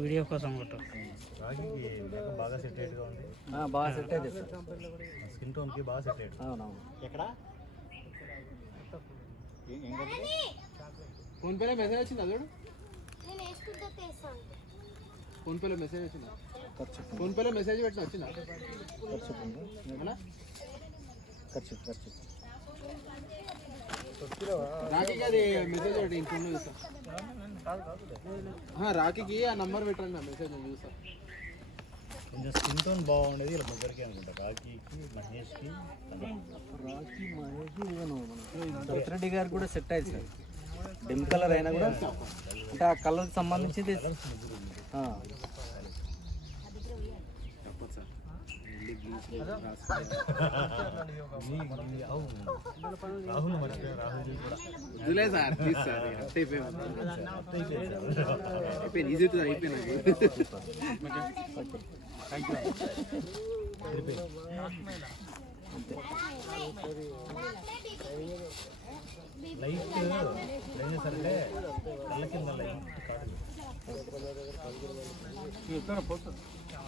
Video కోసం కొట్టు. రాగికి makeup బాగా సెట్ అయ్యేట్టుగా ఉంది. బాగా సెట్ అయితే స్కిన్ టోన్కి బాగా సెట్ అయ్యేది అవునవును. ఎక్కడ? ఫోన్ పేలో మెసేజ్ వచ్చిందా చూడు? నేను వేసుకుంటే తెస్తాను ఫోన్ పేలో మెసేజ్ వచ్చిందా? ఖర్చు ఫోన్ పేలో మెసేజ్ పెట్టిన వచ్చిందా? ఖర్చు ఖర్చు ఖర్చు రాఖీకి అది మెసేజ్ ఒకటి ఇంకొన్న చూస్తా. ఆ, రాఖీకి ఆ నంబర్ పెట్టండి నా మెసేజ్ నేను చూస్తా. కొంచెం స్కిన్ టోన్ బాగుండేది ఇలా ముగ్గురికి అనుకుంటా. రాఖీకి మహేష్కి. రాఖీ మహేష్ దత్తరెడ్డి గారికి కూడా సెట్ అయింది సార్. డిమ్ కలర్ అయినా కూడా అంటే ఆ కలర్కి సంబంధించింది ఆ, చెప్పదు సార్ రాహుల్ మర్చిపోయా రాహుల్ వదిలే సార్ ప్లీజ్ సార్ అయిపోయింది ఈజీ అవుతుంది అయిపోయింది లైట్ ఏం చేస్తారంటే కళ్ళ కింద లైట్ కాదు